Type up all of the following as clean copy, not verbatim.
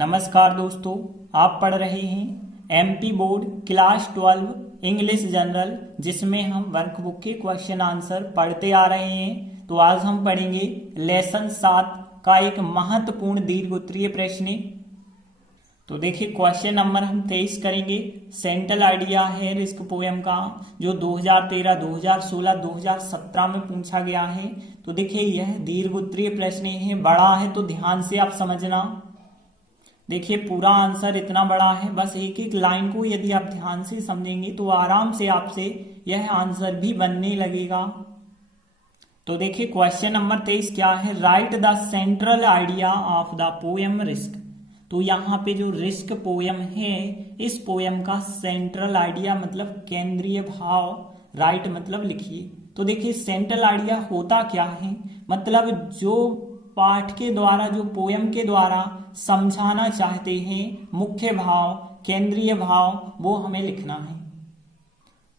नमस्कार दोस्तों, आप पढ़ रहे हैं MP board class 12 English general, जिसमें हम वर्कबुक के क्वेश्चन आंसर पढ़ते आ रहे हैं। तो आज हम पढ़ेंगे लेसन 7 का एक महत्वपूर्ण दीर्घ उत्तरीय प्रश्न। तो देखिए क्वेश्चन नंबर हम 23 करेंगे। सेंट्रल आइडिया है रिस्क पोएम का, जो 2013, 2016, 2017 में पूछा गया है। तो देखिए यह दीर्घ उत्तरीय प्रश्न है, बड़ा है, तो ध्यान से आप समझना। देखिए पूरा आंसर इतना बड़ा है, बस एक एक लाइन को यदि आप ध्यान से समझेंगे तो आराम से आपसे यह आंसर भी बनने लगेगा। तो देखिए क्वेश्चन नंबर 23 क्या है, right the central idea of the poem risk. तो यहाँ पे जो रिस्क पोएम है, इस पोएम का सेंट्रल आइडिया मतलब केंद्रीय भाव, राइट मतलब लिखिए। तो देखिए सेंट्रल आइडिया होता क्या है, मतलब जो पाठ के द्वारा, जो पोएम के द्वारा समझाना चाहते हैं, मुख्य भाव, केंद्रीय भाव, वो हमें लिखना है।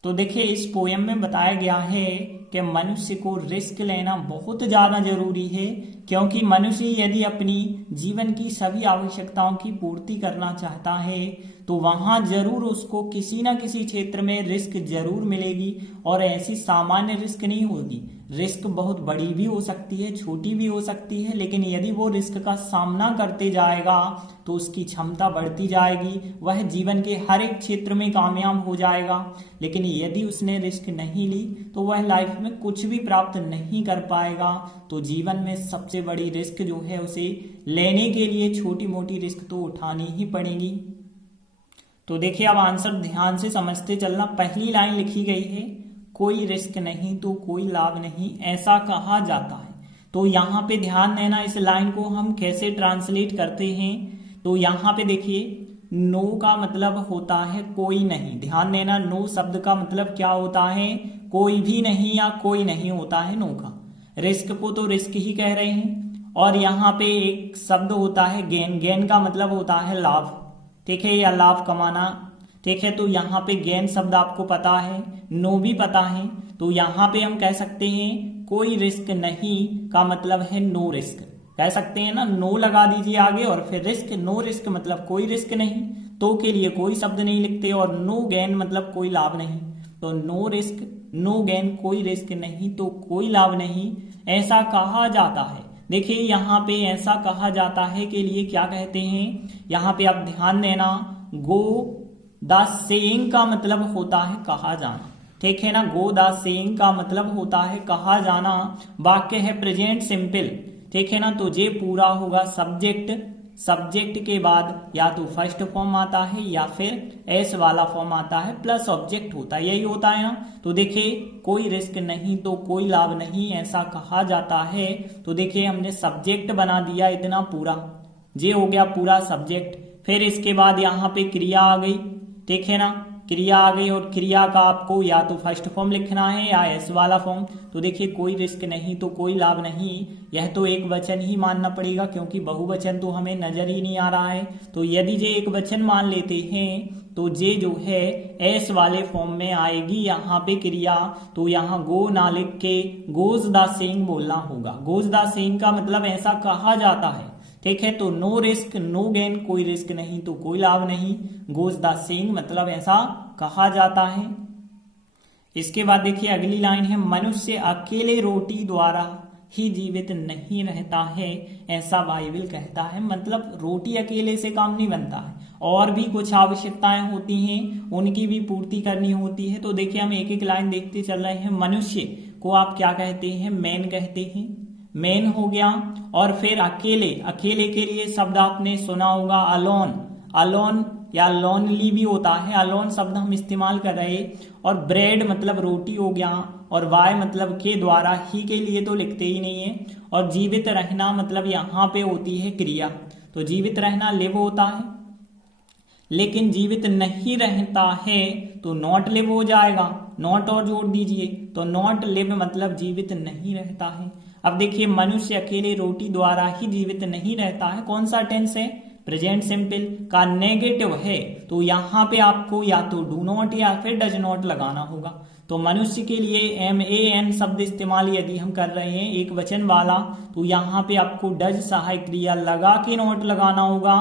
तो देखिए इस पोएम में बताया गया है कि मनुष्य को रिस्क लेना बहुत ज्यादा जरूरी है, क्योंकि मनुष्य यदि अपनी जीवन की सभी आवश्यकताओं की पूर्ति करना चाहता है तो वहां जरूर उसको किसी ना किसी क्षेत्र में रिस्क जरूर मिलेगी। और ऐसी सामान्य रिस्क नहीं होगी, रिस्क बहुत बड़ी भी हो सकती है, छोटी भी हो सकती है, लेकिन यदि वो रिस्क का सामना करते जाएगा तो उसकी क्षमता बढ़ती जाएगी, वह जीवन के हर एक क्षेत्र में कामयाब हो जाएगा। लेकिन यदि उसने रिस्क नहीं ली तो वह लाइफ में कुछ भी प्राप्त नहीं कर पाएगा। तो जीवन में सबसे बड़ी रिस्क जो है उसे लेने के लिए छोटी मोटी रिस्क तो उठानी ही पड़ेगी। तो देखिए अब आंसर ध्यान से समझते चलना। पहली लाइन लिखी गई है, कोई रिस्क नहीं तो कोई लाभ नहीं, ऐसा कहा जाता है। तो यहाँ पे ध्यान देना, इस लाइन को हम कैसे ट्रांसलेट करते हैं। तो यहाँ पे देखिए नो का मतलब होता है कोई नहीं। ध्यान देना, नो शब्द का मतलब क्या होता है, कोई भी नहीं या कोई नहीं होता है नो का। रिस्क को तो रिस्क ही कह रहे हैं। और यहाँ पे एक शब्द होता है गेन, गेन का मतलब होता है लाभ, ठीक है, या लाभ कमाना, ठीक है। तो यहाँ पे गेन शब्द आपको पता है, नो भी पता है। तो यहाँ पे हम कह सकते हैं कोई रिस्क नहीं का मतलब है नो रिस्क, कह सकते हैं ना, नो लगा दीजिए आगे और फिर रिस्क, नो रिस्क मतलब कोई रिस्क नहीं, तो के लिए कोई शब्द नहीं लिखते। और नो गेन मतलब कोई लाभ नहीं। तो नो रिस्क, नो गेन, कोई रिस्क नहीं तो कोई लाभ नहीं, ऐसा कहा जाता है। देखिए यहाँ पे ऐसा कहा जाता है के लिए क्या कहते हैं, यहाँ पे आप ध्यान देना, गो द सेइंग का मतलब होता है कहा जाना, ठीक है ना। गो द सेइंग का मतलब होता है कहा जाना। वाक्य है प्रेजेंट सिंपल, ठीक है ना। तो जे पूरा होगा सब्जेक्ट, सब्जेक्ट के बाद या तो फर्स्ट फॉर्म आता है या फिर एस वाला फॉर्म आता है, प्लस ऑब्जेक्ट होता है, यही होता है ना। तो देखिए कोई रिस्क नहीं तो कोई लाभ नहीं, ऐसा कहा जाता है। तो देखिए हमने सब्जेक्ट बना दिया इतना पूरा, जे हो गया पूरा सब्जेक्ट। फिर इसके बाद यहाँ पे क्रिया आ गई, ठीक है ना, क्रिया आ गई। और क्रिया का आपको या तो फर्स्ट फॉर्म लिखना है या एस वाला फॉर्म। तो देखिए कोई रिस्क नहीं तो कोई लाभ नहीं, यह तो एक वचन ही मानना पड़ेगा, क्योंकि बहुवचन तो हमें नजर ही नहीं आ रहा है। तो यदि जे एक वचन मान लेते हैं तो जे जो है एस वाले फॉर्म में आएगी यहाँ पे क्रिया। तो यहाँ गो ना लिख के गोज द सेइंग बोलना होगा। गोज द सेइंग का मतलब ऐसा कहा जाता है, ठीक है। तो नो रिस्क नो गेन, कोई रिस्क नहीं तो कोई लाभ नहीं, गोज द सेइंग मतलब ऐसा कहा जाता है। इसके बाद देखिए अगली लाइन है, मनुष्य अकेले रोटी द्वारा ही जीवित नहीं रहता है, ऐसा बाइबल कहता है। मतलब रोटी अकेले से काम नहीं बनता है, और भी कुछ आवश्यकताएं होती हैं, उनकी भी पूर्ति करनी होती है। तो देखिए हम एक एक लाइन देखते चल रहे हैं। मनुष्य को आप क्या कहते हैं, मैन कहते हैं, मैन हो गया। और फिर अकेले, अकेले के लिए शब्द आपने सुना होगा अलोन, अलोन या लोनली भी होता है, अलोन शब्द हम इस्तेमाल कर रहे। और ब्रेड मतलब रोटी हो गया, और वाय मतलब के द्वारा, ही के लिए तो लिखते ही नहीं है। और जीवित रहना मतलब यहाँ पे होती है क्रिया। तो जीवित रहना लिव होता है, लेकिन जीवित नहीं रहता है तो नॉट लिव हो जाएगा, नॉट और जोड़ दीजिए। तो नॉट लिव मतलब जीवित नहीं रहता है। अब देखिए मनुष्य अकेले रोटी द्वारा ही जीवित नहीं रहता है, कौन सा टेंस है, प्रेजेंट सिंपल का नेगेटिव है। तो यहाँ पे आपको या तो डू नॉट या फिर डज नॉट लगाना होगा। तो मनुष्य के लिए MAN शब्द इस्तेमाल यदि हम कर रहे हैं एक वचन वाला, तो यहाँ पे आपको डज सहायक क्रिया लगा के नॉट लगाना होगा।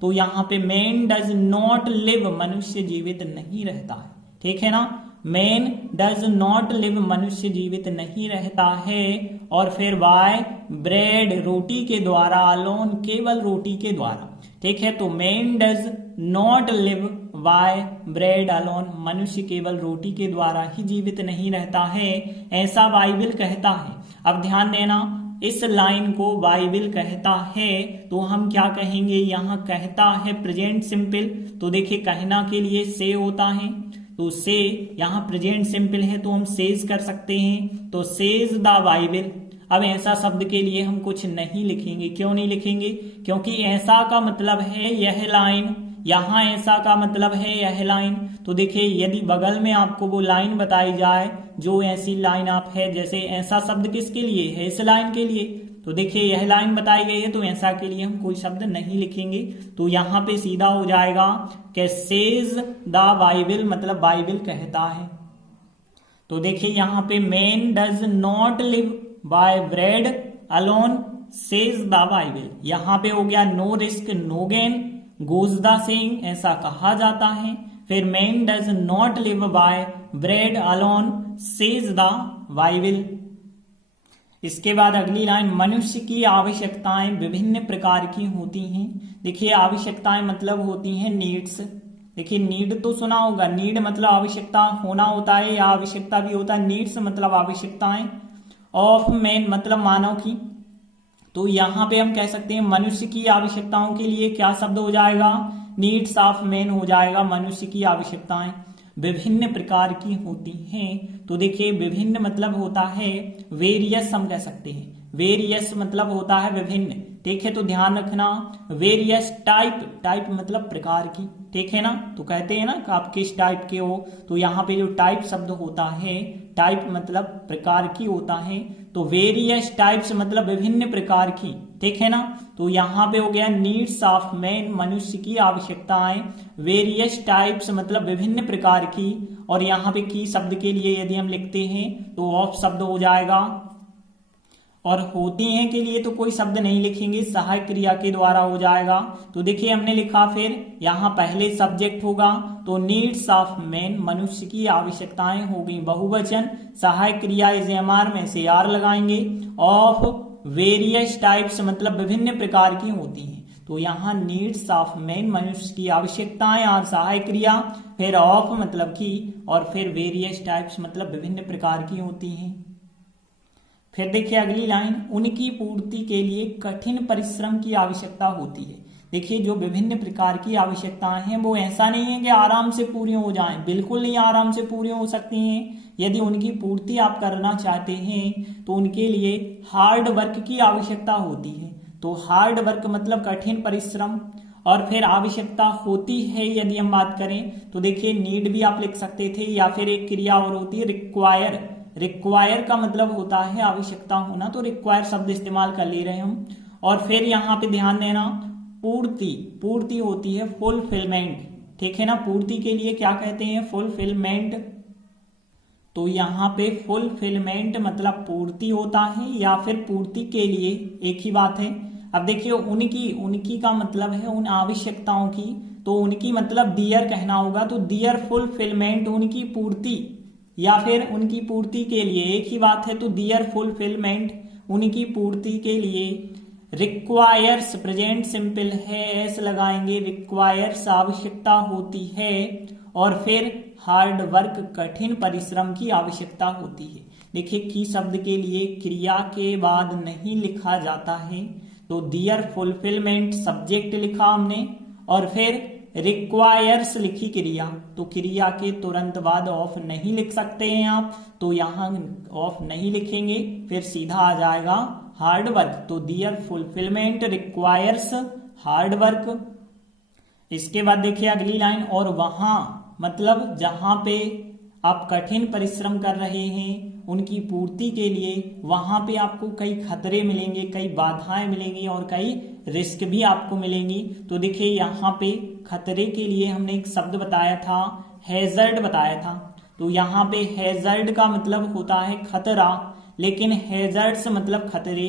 तो यहाँ पे मैन डज नॉट लिव, मनुष्य जीवित नहीं रहता है, ठीक है ना। मैन डज नॉट लिव, मनुष्य जीवित नहीं रहता है। और फिर बाय ब्रेड, रोटी के द्वारा, अलोन केवल रोटी के द्वारा, ठीक है। तो man does not live by bread alone, मनुष्य केवल रोटी के द्वारा ही जीवित नहीं रहता है, ऐसा बाइबल कहता है। अब ध्यान देना, इस लाइन को बाइबल कहता है तो हम क्या कहेंगे, यहाँ कहता है प्रेजेंट सिंपल। तो देखिए कहना के लिए से होता है, तो से यहाँ प्रेजेंट सिंपल है तो हम सेज कर सकते हैं, तो सेज द बाइबल। अब ऐसा शब्द के लिए हम कुछ नहीं लिखेंगे। क्यों नहीं लिखेंगे? क्योंकि ऐसा का मतलब है यह लाइन, यहाँ ऐसा का मतलब है यह लाइन। तो देखिए यदि बगल में आपको वो लाइन बताई जाए जो ऐसी लाइन आप है, जैसे ऐसा शब्द किसके लिए है, इस लाइन के लिए, तो देखिए यह लाइन बताई गई है तो ऐसा के लिए हम कोई शब्द नहीं लिखेंगे। तो यहाँ पे सीधा हो जाएगा कि सेज द बाइबल, मतलब बाइबल कहता है। तो देखिए यहाँ पे man does not live by bread alone says the Bible, यहाँ पे हो गया no risk no gain goes the saying, ऐसा कहा जाता है। फिर man does not live by bread alone says the Bible. इसके बाद अगली लाइन, मनुष्य की आवश्यकताएं विभिन्न प्रकार की होती हैं। देखिए आवश्यकताएं मतलब होती हैं नीड्स। देखिए नीड तो सुना होगा, नीड मतलब आवश्यकता होना होता है या आवश्यकता भी होता है। नीड्स मतलब आवश्यकताएं, ऑफ मैन मतलब मानव की। तो यहाँ पे हम कह सकते हैं मनुष्य की आवश्यकताओं के लिए क्या शब्द हो जाएगा, नीड्स ऑफ मैन हो जाएगा। मनुष्य की आवश्यकताएं विभिन्न प्रकार की होती हैं। तो देखिए विभिन्न मतलब होता है वेरियस, हम कह सकते हैं वेरियस मतलब होता है विभिन्न, ठीक है। तो ध्यान रखना वेरियस टाइप, टाइप मतलब प्रकार की, ठीक है ना। तो कहते हैं ना कि आप किस टाइप के हो, तो यहाँ पे जो टाइप शब्द होता है, टाइप मतलब प्रकार की होता है, तो वेरियस टाइप्स मतलब विभिन्न प्रकार की, ठीक है ना। तो यहाँ पे हो गया नीड्स ऑफ मैन, मनुष्य की आवश्यकताएं, वेरियस टाइप्स मतलब विभिन्न प्रकार की। और यहाँ पे की शब्द के लिए यदि हम लिखते हैं तो ऑफ शब्द हो जाएगा। और होती हैं के लिए तो कोई शब्द नहीं लिखेंगे, सहायक क्रिया के द्वारा हो जाएगा। तो देखिए हमने लिखा, फिर यहाँ पहले सब्जेक्ट होगा तो नीड्स ऑफ मैन, मनुष्य की आवश्यकताएं हो गई बहुवचन, सहायक क्रिया इज एमआर में से आर लगाएंगे। ऑफ वेरियस टाइप्स मतलब विभिन्न प्रकार की होती हैं, तो यहाँ नीड्स ऑफ मैन मनुष्य की आवश्यकताएं और सहायक क्रिया, फिर ऑफ मतलब की, और फिर वेरियस टाइप्स मतलब विभिन्न प्रकार की होती हैं। फिर देखिए अगली लाइन, उनकी पूर्ति के लिए कठिन परिश्रम की आवश्यकता होती है। देखिए जो विभिन्न प्रकार की आवश्यकताएं हैं वो ऐसा नहीं है कि आराम से पूरी हो जाएं, बिल्कुल नहीं आराम से पूरी हो सकती हैं। यदि उनकी पूर्ति आप करना चाहते हैं तो उनके लिए हार्ड वर्क की आवश्यकता होती है। तो हार्ड वर्क मतलब कठिन परिश्रम। और फिर आवश्यकता होती है यदि हम बात करें तो देखिए नीड भी आप लिख सकते थे, या फिर एक क्रिया और होती है रिक्वायर। रिक्वायर का मतलब होता है आवश्यकता होना, तो रिक्वायर शब्द इस्तेमाल कर ले रहे हैं हम। और फिर यहाँ पे ध्यान देना पूर्ति, पूर्ति होती है फुलफिलमेंट, ठीक है ना। पूर्ति के लिए क्या कहते हैं, फुलफिलमेंट। तो यहाँ पे फुलफिलमेंट मतलब पूर्ति होता है या फिर पूर्ति के लिए, एक ही बात है। अब देखिए उनकी, उनकी का मतलब है उन आवश्यकताओं की, तो उनकी मतलब दियर कहना होगा। तो दियर फुलफिलमेंट उनकी पूर्ति, या फिर उनकी पूर्ति के लिए, एक ही बात है। तो दियर फुलफिलमेंट उनकी पूर्ति के लिए। रिक्वायर्स प्रेजेंट सिंपल है, एस लगाएंगे, रिक्वायर्स आवश्यकता होती है। और फिर हार्ड वर्क कठिन परिश्रम की आवश्यकता होती है। देखिए की शब्द के लिए क्रिया के बाद नहीं लिखा जाता है, तो दियर फुलफिलमेंट सब्जेक्ट लिखा हमने, और फिर रिक्वायर्स लिखी क्रिया, तो क्रिया के तुरंत बाद ऑफ नहीं लिख सकते हैं आप, तो यहाँ ऑफ नहीं लिखेंगे, फिर सीधा आ जाएगा हार्ड वर्क। तो दियर फुलफिलमेंट रिक्वायर्स हार्ड वर्क। इसके बाद देखिए अगली लाइन, और वहां मतलब जहां पे आप कठिन परिश्रम कर रहे हैं उनकी पूर्ति के लिए, वहां पे आपको कई खतरे मिलेंगे, कई बाधाएं मिलेंगी और कई रिस्क भी आपको मिलेंगी। तो देखिए यहाँ पे खतरे के लिए हमने एक शब्द बताया था, हैजर्ड बताया था। तो यहाँ पे हैजर्ड का मतलब होता है खतरा, लेकिन हैजर्ड्स मतलब खतरे।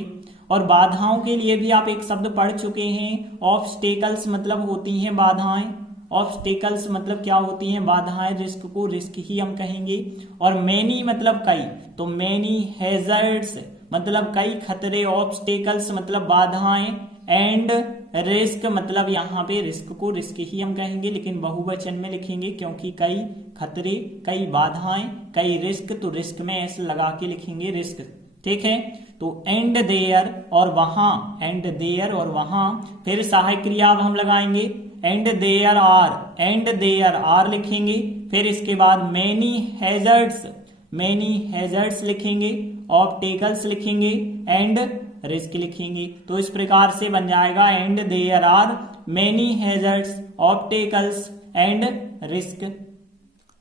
और बाधाओं के लिए भी आप एक शब्द पढ़ चुके हैं, ऑब्स्टेकल्स मतलब होती हैं बाधाएं। ऑब्स्टेकल्स मतलब क्या होती हैं? बाधाएं। रिस्क को रिस्क ही हम कहेंगे। और मैनी मतलब कई, तो मैनी हैजर्ड्स मतलब कई खतरे, ऑब्स्टेकल्स मतलब बाधाएं, एंड रिस्क मतलब यहाँ पे रिस्क को रिस्क ही हम कहेंगे, लेकिन बहुवचन में लिखेंगे क्योंकि कई खतरे, कई बाधाएं, कई रिस्क, तो रिस्क में ऐसे लगा के लिखेंगे रिस्क। ठीक है, तो एंड देयर और वहां, एंड देयर और वहां, फिर सहायक क्रिया अब हम लगाएंगे and there are, and there are लिखेंगे। फिर इसके बाद मैनी हैजर्ड्स, मैनी हैजर्ड्स लिखेंगे, ऑब्स्टेकल्स लिखेंगे, एंड रिस्क लिखेंगे। तो इस प्रकार से बन जाएगा and there are many hazards, obstacles and risk.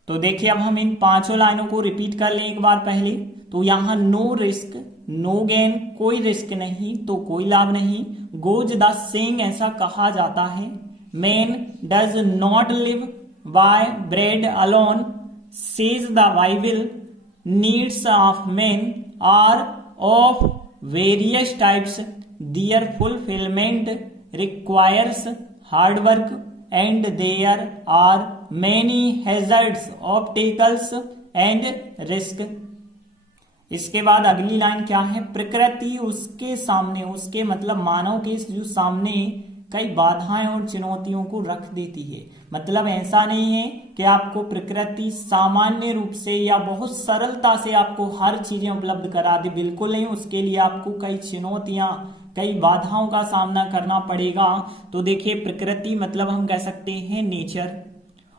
तो देखिए अब हम इन पांचों लाइनों को रिपीट कर लें एक बार पहले। तो यहां नो रिस्क, नो गेन, कोई रिस्क नहीं तो कोई लाभ नहीं। गोज द सेइंग, ऐसा कहा जाता है। Man does not live by bread alone, says the Bible. Needs of man are of various types, their fulfilment requires hard work, and there are many hazards, obstacles and risk. इसके बाद अगली line क्या है? प्रकृति उसके सामने, उसके मतलब मानव के जो सामने कई बाधाएं और चुनौतियों को रख देती है। मतलब ऐसा नहीं है कि आपको प्रकृति सामान्य रूप से या बहुत सरलता से आपको हर चीजें उपलब्ध करा दे, बिल्कुल नहीं। उसके लिए आपको कई चुनौतियां, कई बाधाओं का सामना करना पड़ेगा। तो देखिए प्रकृति मतलब हम कह सकते हैं नेचर,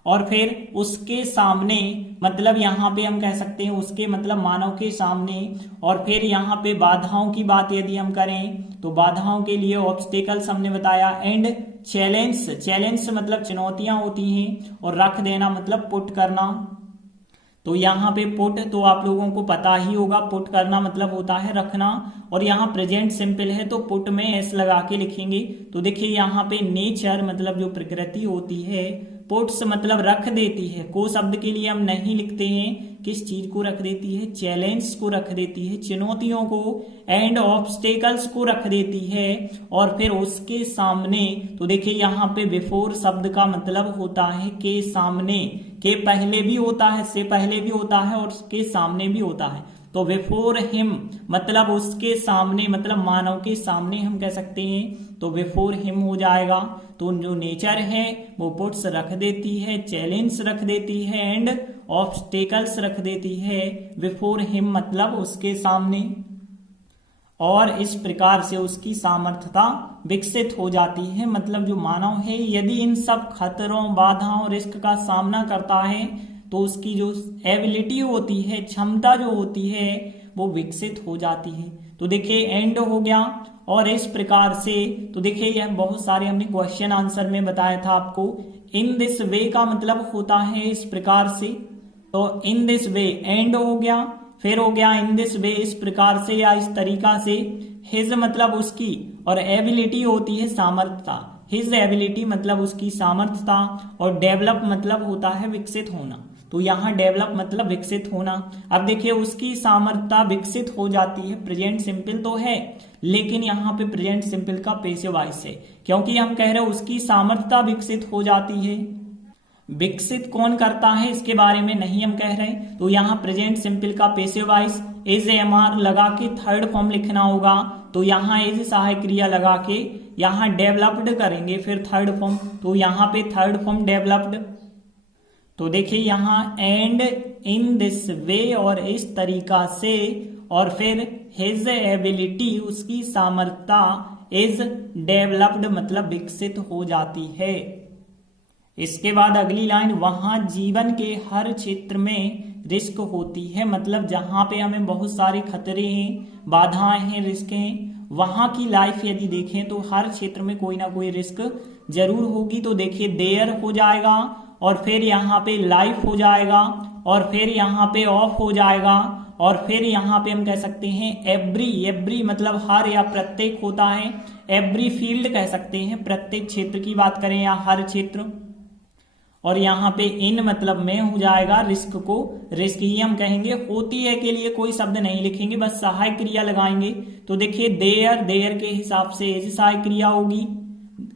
और फिर उसके सामने मतलब यहाँ पे हम कह सकते हैं उसके मतलब मानव के सामने। और फिर यहाँ पे बाधाओं की बात यदि हम करें तो बाधाओं के लिए ऑब्स्टेकल्स हमने बताया, एंड चैलेंज, चैलेंज मतलब चुनौतियां होती हैं, और रख देना मतलब पुट करना। तो यहाँ पे पुट तो आप लोगों को पता ही होगा, पुट करना मतलब होता है रखना। और यहाँ प्रेजेंट सिंपल है तो पुट में एस लगा के लिखेंगे। तो देखिए यहाँ पे नेचर मतलब जो प्रकृति होती है, पुट्स मतलब रख देती है। को शब्द के लिए हम नहीं लिखते हैं, किस चीज को रख देती है? चैलेंज को रख देती है, चुनौतियों को, एंड ऑब्स्टेकल्स को रख देती है। और फिर उसके सामने, तो देखिए यहाँ पे बिफोर शब्द का मतलब होता है के सामने, के पहले भी होता है, से पहले भी होता है, और के सामने भी होता है। तो बिफोर हिम मतलब उसके सामने, मतलब मानव के सामने हम कह सकते हैं, तो बिफोर हिम हो जाएगा। तो जो नेचर है वो पुट्स रख देती है, चैलेंज रख देती है, एंड ऑब्स्टेकल्स रख देती है। बिफोर हिम मतलब उसके सामने, और इस प्रकार से उसकी सामर्थ्यता विकसित हो जाती है। मतलब जो मानव है यदि इन सब खतरों, बाधाओं, रिस्क का सामना करता है तो उसकी जो एबिलिटी होती है, क्षमता जो होती है, वो विकसित हो जाती है। तो देखिए एंड हो गया। और इस प्रकार से तो देखिए यह बहुत सारे हमने क्वेश्चन आंसर में बताया था आपको। इन दिस वे का मतलब होता है इस प्रकार से, तो इन दिस वे एंड हो गया। फिर हो गया इन दिस वे, इस प्रकार से या इस तरीका से। हिज मतलब उसकी, और एबिलिटी होती है सामर्थ्यता। हिज एबिलिटी मतलब उसकी सामर्थ्यता, और डेवलप मतलब होता है विकसित होना। तो यहाँ डेवलप मतलब विकसित होना। अब देखिए उसकी सामर्थ्यता विकसित हो जाती है, प्रेजेंट सिंपल तो है, लेकिन यहाँ पे प्रेजेंट सिंपल का पैसिव वॉइस है, क्योंकि हम कह रहे हैं उसकी सामर्थ्यता विकसित हो जाती है। विकसित कौन करता है इसके बारे में नहीं हम कह रहे हैं। तो यहाँ प्रेजेंट सिंपल का पैसिव वॉइस इज एमआर लगा के थर्ड फॉर्म लिखना होगा। तो यहाँ इज सहायक क्रिया लगा के यहाँ डेवलप्ड करेंगे, फिर थर्ड फॉर्म। तो यहाँ पे थर्ड फॉर्म डेवलप्ड। तो देखिए यहाँ एंड इन दिस वे, और इस तरीका से, और फिर हिज एबिलिटी उसकी सामर्थ्यता इज डेवलप्ड मतलब विकसित हो जाती है। इसके बाद अगली लाइन, वहां जीवन के हर क्षेत्र में रिस्क होती है। मतलब जहां पे हमें बहुत सारे खतरे हैं, बाधाएं हैं, रिस्क हैं, वहां की लाइफ यदि देखें तो हर क्षेत्र में कोई ना कोई रिस्क जरूर होगी। तो देखिए देयर हो जाएगा, और फिर यहाँ पे लाइफ हो जाएगा, और फिर यहाँ पे ऑफ हो जाएगा, और फिर यहाँ पे हम कह सकते हैं एवरी, एवरी मतलब हर या प्रत्येक होता है। एवरी फील्ड कह सकते हैं, प्रत्येक क्षेत्र की बात करें या हर क्षेत्र। और यहाँ पे इन मतलब में हो जाएगा, रिस्क को रिस्क ही हम कहेंगे। होती है के लिए कोई शब्द नहीं लिखेंगे, बस सहायक क्रिया लगाएंगे। तो देखिए देयर, देयर के हिसाब से एज सहायक क्रिया होगी,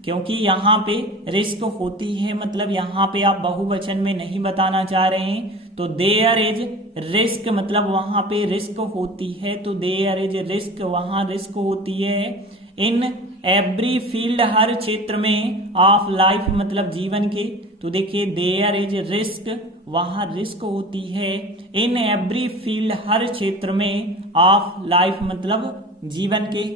क्योंकि यहाँ पे रिस्क होती है मतलब यहाँ पे आप बहुवचन में नहीं बताना चाह रहे हैं। तो देयर इज रिस्क मतलब वहां पे रिस्क होती है, तो देयर इज रिस्क, वहां रिस्क होती है। इन एवरी फील्ड, हर क्षेत्र में, ऑफ लाइफ मतलब जीवन के। तो देखिए देयर इज रिस्क, वहां रिस्क होती है। इन एवरी फील्ड, हर क्षेत्र में, ऑफ लाइफ मतलब जीवन के।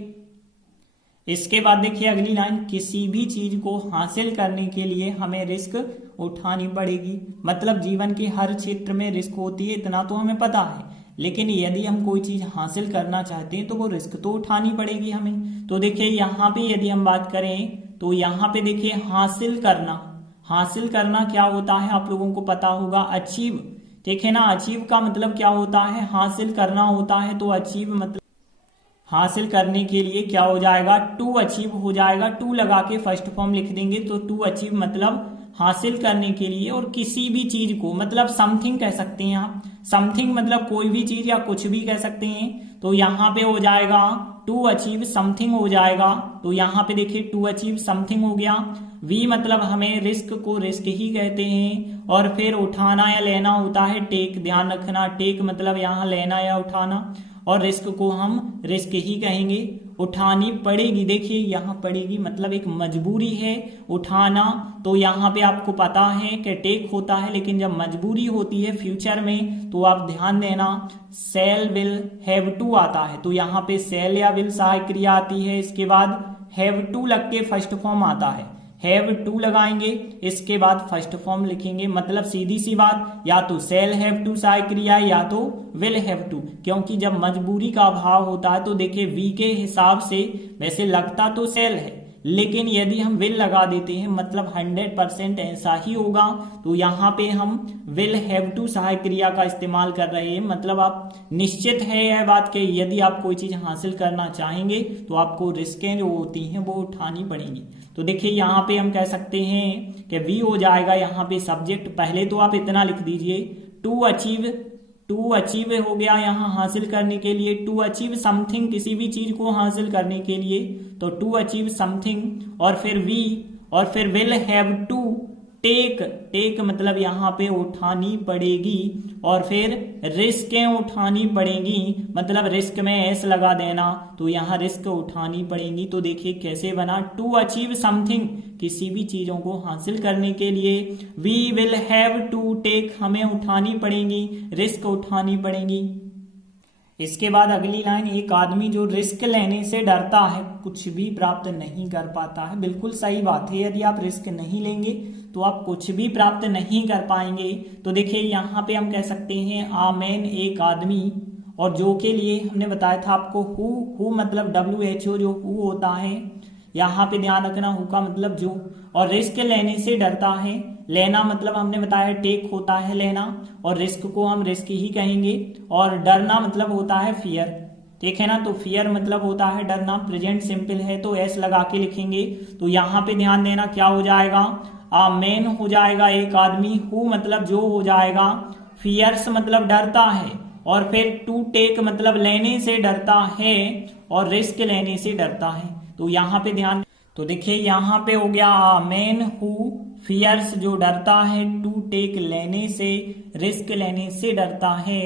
इसके बाद देखिए अगली लाइन, किसी भी चीज को हासिल करने के लिए हमें रिस्क उठानी पड़ेगी। मतलब जीवन के हर क्षेत्र में रिस्क होती है, इतना तो हमें पता है, लेकिन यदि हम कोई चीज हासिल करना चाहते हैं तो वो रिस्क तो उठानी पड़ेगी हमें। तो देखिए यहाँ पे यदि हम बात करें तो यहाँ पे देखिए हासिल करना, हासिल करना क्या होता है आप लोगों को पता होगा, अचीव। ठीक है ना, अचीव का मतलब क्या होता है, हासिल करना होता है। तो अचीव मतलब हासिल करने के लिए क्या हो जाएगा, टू अचीव हो जाएगा। टू लगा के फर्स्ट फॉर्म लिख देंगे, तो टू अचीव मतलब हासिल करने के लिए। और किसी भी चीज को मतलब समथिंग कह सकते हैं आप, समथिंग मतलब कोई भी चीज या कुछ भी कह सकते हैं। तो यहाँ पे हो जाएगा टू अचीव समथिंग हो जाएगा। तो यहाँ पे देखिए टू अचीव समथिंग हो गया। वी मतलब हमें रिस्क को रिस्क ही कहते हैं। और फिर उठाना या लेना होता है टेक, ध्यान रखना, टेक मतलब यहाँ लेना या उठाना, और रिस्क को हम रिस्क ही कहेंगे। उठानी पड़ेगी, देखिए यहाँ पड़ेगी मतलब एक मजबूरी है उठाना। तो यहाँ पे आपको पता है कि टेक होता है, लेकिन जब मजबूरी होती है फ्यूचर में तो आप ध्यान देना सेल विल हैव टू आता है। तो यहाँ पे सेल या विल सहायक क्रिया आती है, इसके बाद हैव टू लग के फर्स्ट फॉर्म आता है, हैव टू लगाएंगे, इसके बाद फर्स्ट फॉर्म लिखेंगे। मतलब सीधी सी बात, या तो सेल हैव टू सहायक क्रिया या तो विल हैव टू। क्योंकि जब मजबूरी का अभाव होता है तो देखिए वी के हिसाब से वैसे लगता तो सेल है, लेकिन यदि हम विल लगा देते हैं मतलब 100% ऐसा ही होगा। तो यहाँ पे हम विल हैव टू सहायक क्रिया का इस्तेमाल कर रहे हैं। मतलब आप निश्चित है यह बात कि यदि आप कोई चीज हासिल करना चाहेंगे तो आपको रिस्कें जो होती हैं वो उठानी पड़ेंगी। तो देखिए यहाँ पे हम कह सकते हैं कि वी हो जाएगा यहाँ पे सब्जेक्ट। पहले तो आप इतना लिख दीजिए टू अचीव, टू अचीव हो गया यहाँ हासिल करने के लिए। टू अचीव समथिंग, किसी भी चीज को हासिल करने के लिए, तो टू अचीव समथिंग। और फिर वी, और फिर will have to take, take मतलब यहाँ पे उठानी पड़ेगी। और फिर रिस्कें उठानी पड़ेंगी, मतलब रिस्क में एस लगा देना, तो यहाँ रिस्क उठानी पड़ेंगी। तो देखिए कैसे बना, टू अचीव समथिंग, किसी भी चीजों को हासिल करने के लिए। We will have to take, हमें उठानी पड़ेंगी, रिस्क उठानी पड़ेंगी। इसके बाद अगली लाइन, एक आदमी जो रिस्क लेने से डरता है कुछ भी प्राप्त नहीं कर पाता है। बिल्कुल सही बात है, यदि आप रिस्क नहीं लेंगे तो आप कुछ भी प्राप्त नहीं कर पाएंगे। तो देखिए यहाँ पे हम कह सकते हैं आमेन, एक आदमी, और जो के लिए हमने बताया था आपको हु मतलब WHO जो हु होता है, यहाँ पे ध्यान रखना हु का मतलब जो। और रिस्क लेने से डरता है, लेना मतलब हमने बताया टेक होता है लेना, और रिस्क को हम रिस्क ही कहेंगे। और डरना मतलब होता है फियर, ठीक है ना। तो फियर मतलब होता है डरना, प्रेजेंट सिंपल है तो एस लगा के लिखेंगे। तो यहाँ पे ध्यान देना क्या हो जाएगा, आ मैन हो जाएगा, एक आदमी। हु मतलब जो हो जाएगा, फियर्स मतलब डरता है, और फिर टू टेक मतलब लेने से डरता है, और रिस्क लेने से डरता है। तो यहाँ पे ध्यान, तो देखिए यहाँ पे हो गया आ मैन हु फियर्स जो डरता है, टू टेक लेने से, रिस्क लेने से डरता है,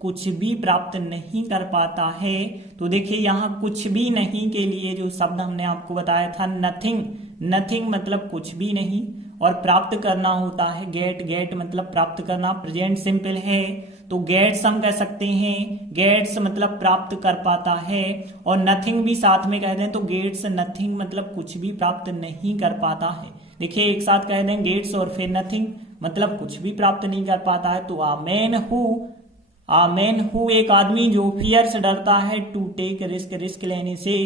कुछ भी प्राप्त नहीं कर पाता है। तो देखिए यहाँ कुछ भी नहीं के लिए जो शब्द हमने आपको बताया था नथिंग, नथिंग मतलब कुछ भी नहीं। और प्राप्त करना होता है गेट, गेट मतलब प्राप्त करना, प्रेजेंट सिंपल है तो गेट्स हम कह सकते हैं, गेट्स मतलब प्राप्त कर पाता है। और नथिंग भी साथ में कह दें तो गेट्स नथिंग मतलब कुछ भी प्राप्त नहीं कर पाता है। देखिए एक साथ कह दें गेट्स और फिर नथिंग मतलब कुछ भी प्राप्त नहीं कर पाता है। तो आ मैन हु एक आदमी जो फियर्स डरता है, टू टेक रिस्क रिस्क लेने से,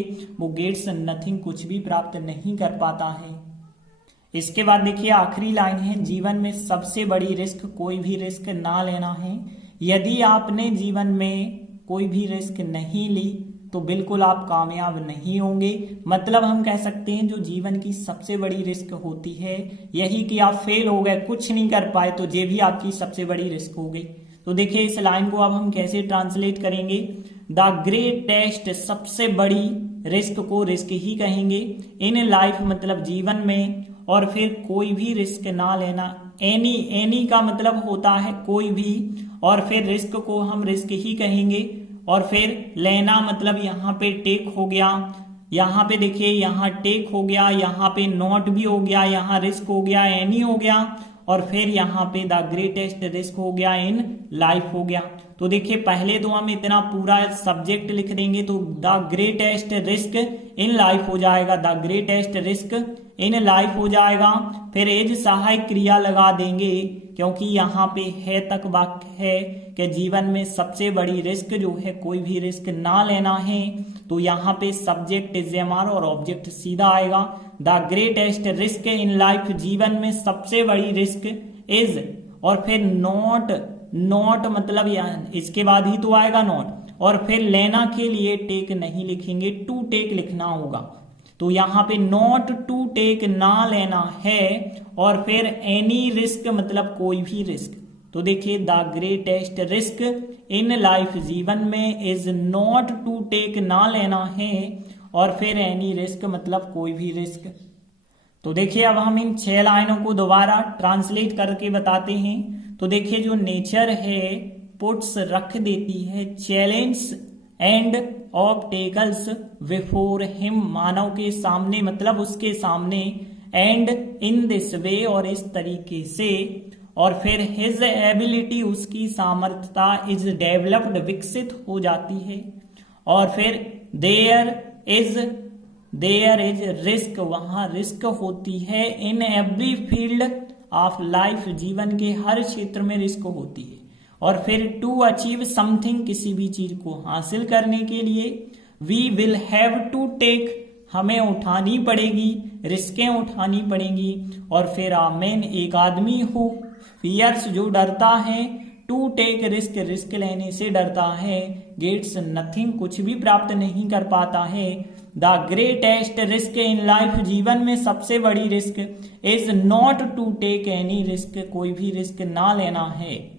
वो गेट्स नथिंग कुछ भी प्राप्त नहीं कर पाता है। इसके बाद देखिए आखिरी लाइन है, जीवन में सबसे बड़ी रिस्क कोई भी रिस्क ना लेना है। यदि आपने जीवन में कोई भी रिस्क नहीं ली तो बिल्कुल आप कामयाब नहीं होंगे। मतलब हम कह सकते हैं जो जीवन की सबसे बड़ी रिस्क होती है यही कि आप फेल हो गए, कुछ नहीं कर पाए, तो ये भी आपकी सबसे बड़ी रिस्क हो गई। तो देखिए इस लाइन को अब हम कैसे ट्रांसलेट करेंगे। द ग्रेटेस्ट, सबसे बड़ी रिस्क को रिस्क ही कहेंगे। इन लाइफ मतलब जीवन में, और फिर कोई भी रिस्क ना लेना। एनी का मतलब होता है कोई भी, और फिर रिस्क को हम रिस्क ही कहेंगे। और फिर लेना मतलब यहाँ पे टेक हो गया, यहाँ पे देखिए यहाँ टेक हो गया, यहाँ पे नॉट भी हो गया, यहाँ रिस्क हो गया, एनी हो गया, और फिर यहाँ पे द ग्रेटेस्ट रिस्क हो गया, इन लाइफ हो गया। तो देखिए पहले तो हम इतना पूरा सब्जेक्ट लिख देंगे तो the greatest risk in life हो जाएगा, the greatest risk in life हो जाएगा। फिर एज सहायक क्रिया लगा देंगे क्योंकि यहाँ पे है तक वाक्य है कि जीवन में सबसे बड़ी रिस्क जो है कोई भी रिस्क ना लेना है। तो यहाँ पे सब्जेक्ट इज एमआर और ऑब्जेक्ट सीधा आएगा। The greatest risk in life, जीवन में सबसे बड़ी रिस्क इज, और फिर नॉट मतलब इसके बाद ही तो आएगा नॉट, और फिर लेना के लिए टेक नहीं लिखेंगे, टू टेक लिखना होगा। तो यहाँ पे नॉट टू टेक ना लेना है, और फिर एनी रिस्क मतलब कोई भी रिस्क। तो देखिए the greatest risk in life, जीवन में इज नॉट टू टेक ना लेना है, और फिर एनी रिस्क मतलब कोई भी रिस्क। तो देखिए अब हम इन 6 लाइनों को दोबारा ट्रांसलेट करके बताते हैं। तो देखिए जो नेचर है पुट्स रख देती है challenge and obstacles before him, मानव के सामने मतलब उसके सामने, एंड इन दिस वे और इस तरीके से, और फिर हिज एबिलिटी उसकी सामर्थ्यता इज डेवलप्ड विकसित हो जाती है, और फिर देयर इज रिस्क, वहां रिस्क होती है, in every field of life, जीवन के हर क्षेत्र में रिस्क होती है। और फिर टू अचीव समथिंग, किसी भी चीज को हासिल करने के लिए, we will have to take, हमें उठानी पड़ेगी, रिस्कें उठानी पड़ेंगी। और फिर आमेन, एक आदमी हु फियर्स जो डरता है, टू टेक रिस्क, रिस्क लेने से डरता है, गेट्स नथिंग, कुछ भी प्राप्त नहीं कर पाता है। The greatest risk in life, जीवन में सबसे बड़ी risk is not to take any risk, कोई भी रिस्क ना लेना है।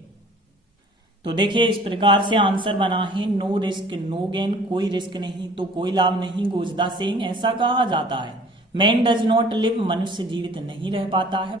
तो देखिए इस प्रकार से आंसर बना है, नो रिस्क नो गेन, कोई रिस्क नहीं तो कोई लाभ नहीं, गोज द सेइंग, ऐसा कहा जाता है। मैन डज नॉट लिव, मनुष्य जीवित नहीं रह पाता है।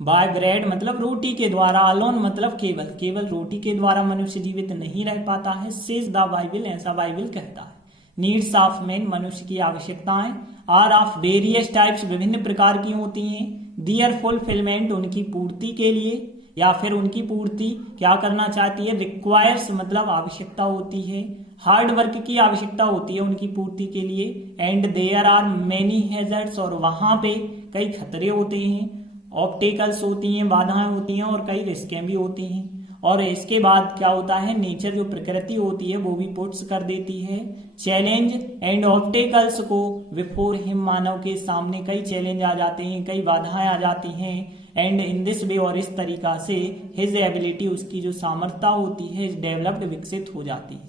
बाय ब्रेड मतलब रोटी के द्वारा, अलोन मतलब केवल रोटी के द्वारा मनुष्य जीवित नहीं रह पाता है। सेज द बाइबल, ऐसा बाइबल कहता है। नीड्स ऑफ मैन, मनुष्य की आवश्यकताएं, आर ऑफ वेरियस टाइप्स, विभिन्न प्रकार की होती हैं। दियर फुलफिलमेंट, उनकी पूर्ति के लिए, या फिर उनकी पूर्ति क्या करना चाहती है, रिक्वायर्स मतलब आवश्यकता होती है, हार्ड वर्क की आवश्यकता होती है उनकी पूर्ति के लिए। And there are many hazards, और वहां पे कई खतरे होते हैं, ऑब्स्टेकल्स होती हैं, बाधाएं होती हैं, और कई रिस्कें भी होती हैं। और इसके बाद क्या होता है, नेचर जो प्रकृति होती है वो भी पुट्स कर देती है चैलेंज एंड ऑब्स्टेकल्स को बिफोर हिम, मानव के सामने कई चैलेंज आ जाते हैं, कई बाधाएं आ जाती हैं। एंड इन दिस वे, और इस तरीका से हिज एबिलिटी, उसकी जो सामर्थ्यता होती है, डेवलप्ड विकसित हो जाती है।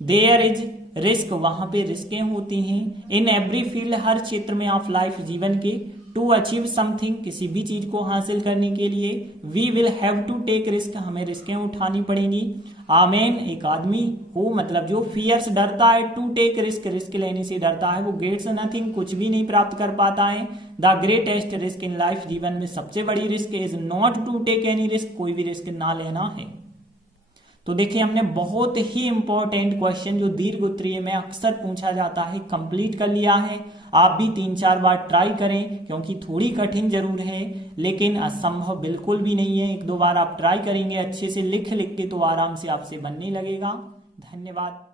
देयर इज रिस्क, वहां पे रिस्कें होती हैं। इन एवरी फील्ड, हर क्षेत्र में ऑफ लाइफ, जीवन के। टू अचीव समथिंग, किसी भी चीज को हासिल करने के लिए। We will have to take risk, हमें रिस्कें उठानी पड़ेंगी। आमेन, एक आदमी हो मतलब जो फियर्स डरता है, टू टेक रिस्क, रिस्क लेने से डरता है, वो गेट्स नथिंग, कुछ भी नहीं प्राप्त कर पाता है। The greatest risk in life, जीवन में सबसे बड़ी risk is not to take any risk, कोई भी रिस्क ना लेना है। तो देखिए हमने बहुत ही इंपॉर्टेंट क्वेश्चन जो दीर्घ उत्तरीय में अक्सर पूछा जाता है कंप्लीट कर लिया है। आप भी 3-4 बार ट्राई करें क्योंकि थोड़ी कठिन जरूर है लेकिन असंभव बिल्कुल भी नहीं है। 1-2 बार आप ट्राई करेंगे अच्छे से लिख के तो आराम से आपसे बनने लगेगा। धन्यवाद।